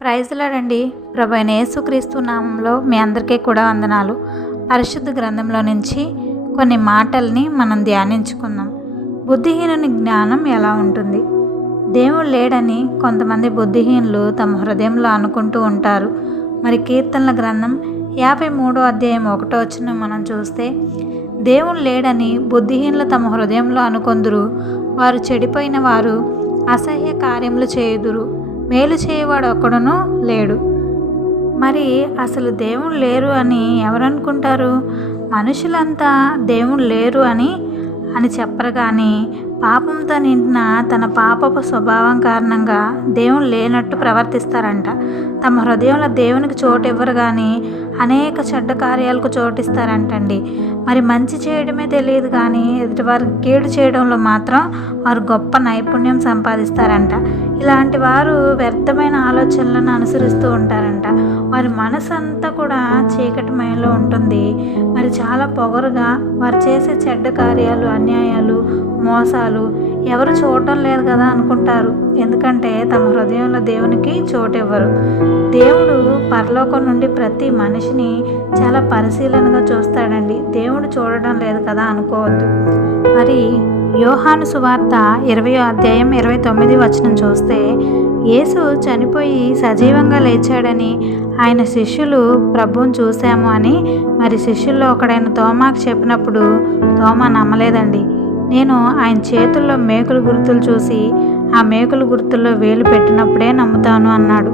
ప్రైజ్లాడండి. ప్రభు అయిన యేసుక్రీస్తు నామంలో మీ అందరికీ కూడా వందనాలు. పరిశుద్ధ గ్రంథంలో నుంచి కొన్ని మాటల్ని మనం ధ్యానించుకుందాం. బుద్ధిహీనుని జ్ఞానం ఎలా ఉంటుంది? దేవుడు లేడని కొంతమంది బుద్ధిహీనులు తమ హృదయంలో అనుకుంటూ ఉంటారు. మరి కీర్తనల గ్రంథం యాభై మూడో అధ్యాయం ఒకటో వచ్చిన మనం చూస్తే దేవుడు లేడని బుద్ధిహీనులు తమ హృదయంలో అనుకొందురు. వారు చెడిపోయిన వారు అసహ్య కార్యములు చేయుదురు. మేలు చేయవాడు ఒక్కడనూ లేడు. మరి అసలు దేవుడు లేరు అని ఎవరనుకుంటారు? మనుషులంతా దేవుడు లేరు అని అని చెప్పరు కానీ పాపంతో నిండిన తన పాపపు స్వభావం కారణంగా దేవుడు లేనట్టు ప్రవర్తిస్తారంట. తమ హృదయంలో దేవునికి చోటు ఇవ్వరు కానీ అనేక చెడ్డ కార్యాలకు చోటిస్తారంటండి. మరి మంచి చేయడమే తెలియదు కానీ ఎదుటివారు కీడు చేయడంలో మాత్రం వారు గొప్ప నైపుణ్యం సంపాదిస్తారంట. ఇలాంటి వారు వ్యర్థమైన ఆలోచనలను అనుసరిస్తూ ఉంటారంట. వారి మనసు అంతా కూడా చీకటిమయంలో ఉంటుంది. మరి చాలా పొగరుగా వారు చేసే చెడ్డ కార్యాలు అన్యాయాలు మోసాలు ఎవరు చూడటం లేదు కదా అనుకుంటారు. ఎందుకంటే తమ హృదయంలో దేవునికి చోటు ఇవ్వరు దేవుడు పరలోకం నుండి ప్రతి మనిషిని చాలా పరిశీలనగా చూస్తాడండి. దేవుడు చూడడం లేదు కదా అనుకోవద్దు. మరి యోహాను సువార్త ఇరవై అధ్యాయం ఇరవై తొమ్మిది వచనం చూస్తే యేసు చనిపోయి సజీవంగా లేచాడని ఆయన శిష్యులు ప్రభువుని చూశాము అని. మరి శిష్యుల్లో ఒకడైన తోమాకు చెప్పినప్పుడు తోమా నమ్మలేదండి. నేను ఆయన చేతుల్లో మేకుల గుర్తులు చూసి ఆ మేకుల గుర్తుల్లో వేలు పెట్టినప్పుడే నమ్ముతాను అన్నాడు.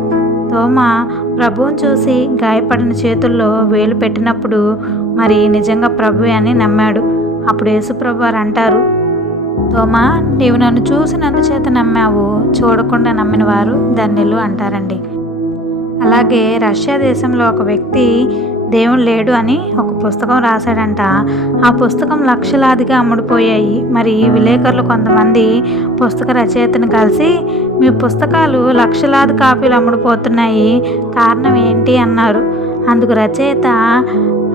తోమ ప్రభువుని చూసి గాయపడిన చేతుల్లో వేలు పెట్టినప్పుడు మరి నిజంగా ప్రభువే అని నమ్మాడు. అప్పుడు యేసుప్రభు వారు అంటారు తోమా నీవు నన్ను చూసినందుచేత నమ్మావు. చూడకుండా నమ్మిన వారు ధన్యులు అంటారండి. అలాగే రష్యా దేశంలో ఒక వ్యక్తి దేవుడు లేడు అని ఒక పుస్తకం రాశాడంట. ఆ పుస్తకం లక్షలాదిగా అమ్ముడుపోయాయి. మరి విలేకరులు కొంతమంది పుస్తక రచయితను కలిసి మీ పుస్తకాలు లక్షలాది కాపీలు అమ్ముడుపోతున్నాయి. కారణం ఏంటి? అన్నారు. అందుకు రచయిత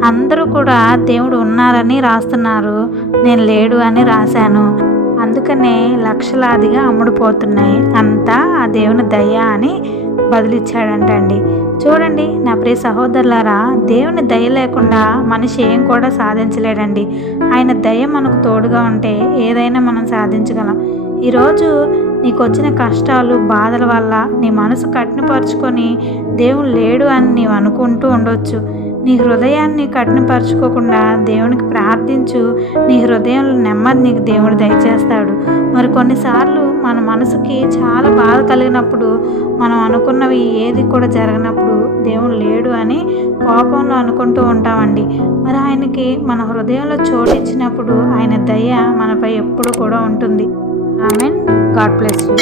అందరూ కూడా దేవుడు ఉన్నారని రాస్తున్నారు. నేను లేడు అని రాశాను. అందుకనే లక్షలాదిగా అమ్ముడుపోతున్నాయి. అంతా ఆ దేవుని దయ అని బదిలిచ్చాడంటండి. చూడండి నా ప్రియ సహోదరులారా దేవుని దయ లేకుండా మనిషి ఏం కూడా సాధించలేడండి. ఆయన దయ మనకు తోడుగా ఉంటే ఏదైనా మనం సాధించగలం. ఈరోజు నీకు వచ్చిన కష్టాలు బాధల వల్ల నీ మనసు కఠినపరుచుకొని దేవుడు లేడు అని నీవు అనుకుంటూ ఉండొచ్చు. నీ హృదయాన్ని కఠినపరచుకోకుండా దేవునికి ప్రార్థించు. నీ హృదయంలో నెమ్మది నీకు దేవుడు దయచేస్తాడు. కొన్నిసార్లు మన మనసుకి చాలా బాధ కలిగినప్పుడు మనం అనుకున్నవి ఏది కూడా జరగనప్పుడు దేవుడు లేడు అని కోపంలో అనుకుంటూ ఉంటామండి. మరి ఆయనకి మన హృదయంలో చోటు ఇచ్చినప్పుడు ఆయన దయ మనపై ఎప్పుడు కూడా ఉంటుంది. I mean God bless you.